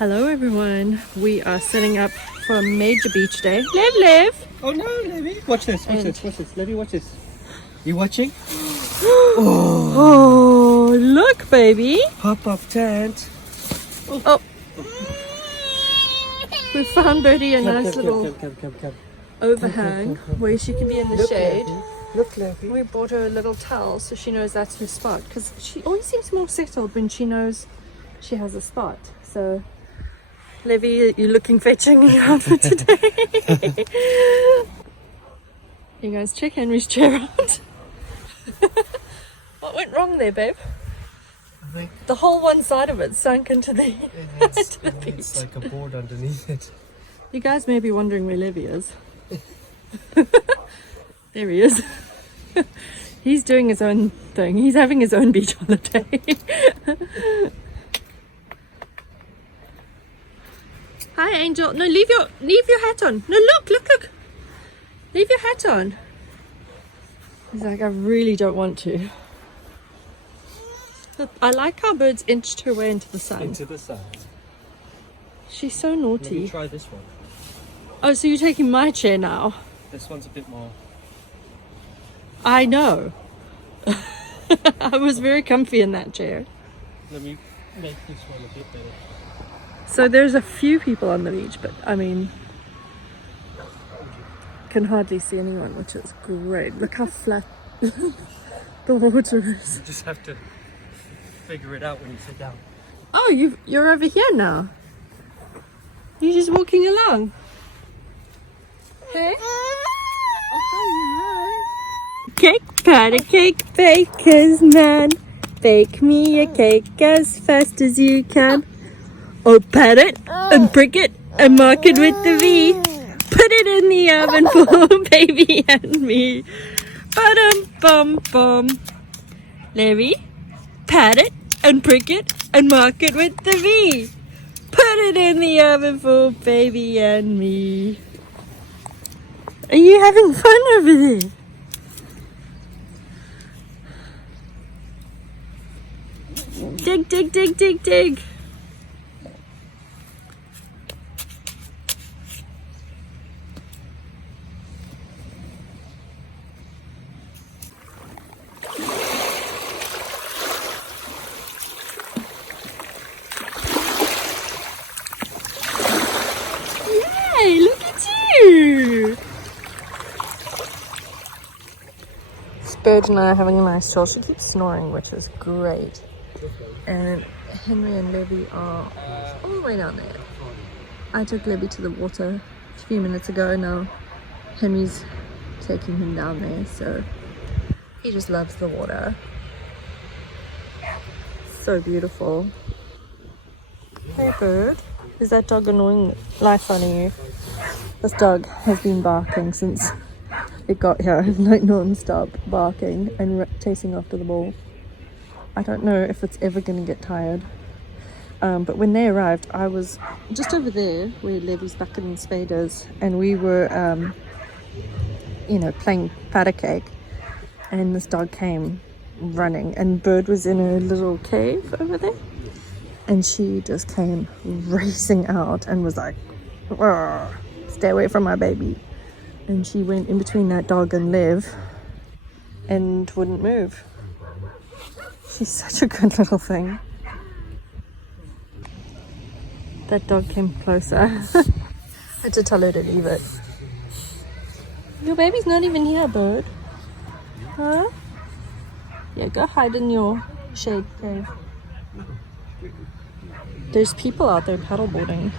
Hello everyone, we are setting up for a major beach day. Liv! Oh no, Levy! Watch this, watch this. Levy, watch this. You watching? Oh, look baby! Pop-up tent. Oh! We found Birdie a nice little overhang where she can be in the shade. Look, Levy. We bought her a little towel so she knows that's her spot, because she always seems more settled when she knows she has a spot. So Levy, you're looking fetching in your outfit today. You guys check Henry's chair out. What went wrong there, babe? I think The whole one side of it sunk into the, into the beach. it's like a board underneath it. You guys may be wondering where Levy is. There he is. He's doing his own thing. He's having his own beach holiday. Hi, Angel. No, leave your hat on. No, look. Leave your hat on. He's like, I really don't want to. Look, I like how Bird's inched her way into the sun. Into the sun. She's so Let me naughty. try this one. Oh, so you're taking my chair now? This one's a bit more. I know. I was very comfy in that chair. Let me make this one a bit better. So there's a few people on the beach, but I mean, can hardly see anyone, which is great. Look how flat the water is. You just have to figure it out when you sit down. Oh, you're over here now. You're just walking along. Hey? Cake batter, cake bakers, man. Bake me a cake as fast as you can. Oh, pat it and prick it and mark it with the V. Put it in the oven for baby and me. Ba-dum-bum-bum. Levy, pat it and prick it and mark it with the V. Put it in the oven for baby and me. Are you having fun over there? Dig, dig, dig, dig, dig. Yay, look at you. Bird and I are having a nice chill. She keeps snoring, which is great. And Henry and Levy are all the way down there. I took Levy to the water a few minutes ago. Now Henry's taking him down there, so he just loves the water. So beautiful. Hey Bird, is that dog annoying life out of you? This dog has been barking since it got here, like non-stop barking and chasing after the ball. I don't know if it's ever going to get tired. But when they arrived, I was just over there where Levy's bucket and spade is, and we were, playing patter cake, and this dog came running, and Bird was in a little cave over there, and she just came racing out and was like, stay away from my baby. And she went in between that dog and Lev and wouldn't move. She's such a good little thing. That dog came closer. I had to tell her to leave it. Your baby's not even here, Bird. Huh? Yeah, go hide in your shade cave. There's people out there paddleboarding.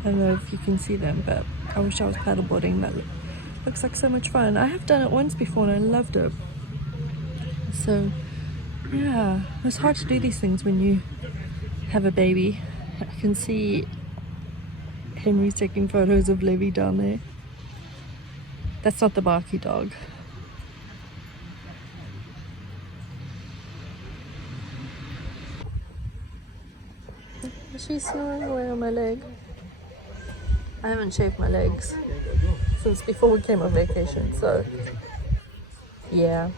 I don't know if you can see them, but I wish I was paddleboarding. That looks like so much fun. I have done it once before and I loved it. So, yeah, it's hard to do these things when you have a baby. I can see Henry's taking photos of Levy down there. That's not the barky dog. She's snoring away on my leg. I haven't shaved my legs since before we came on vacation, so yeah.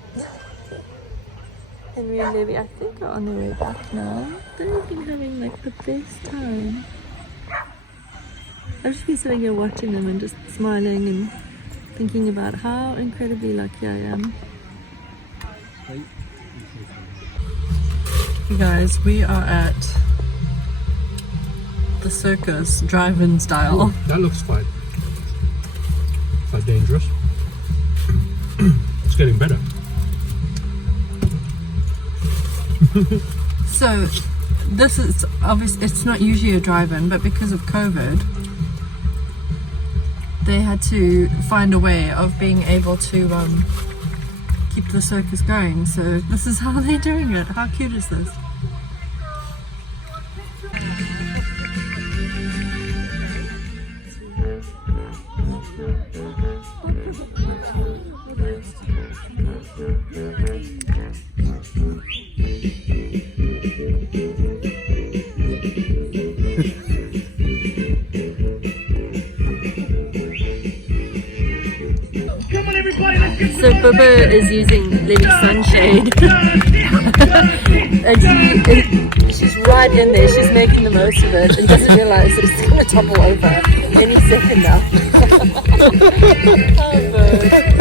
Henry and Levy, I think, are on their way back now. They've been having like the best time. I've just been sitting here watching them and just smiling and thinking about how incredibly lucky I am. You guys, we are at the circus drive-in style. Ooh, that looks quite dangerous. It's getting better. So this is obviously, it's not usually a drive-in, but because of COVID they had to find a way of being able to keep the circus going. So this is how they're doing it. How cute is this? So Bubba is using Levy's sunshade and she's right in there, she's making the most of it and doesn't realise that it's going to topple over any second now. Oh, bird.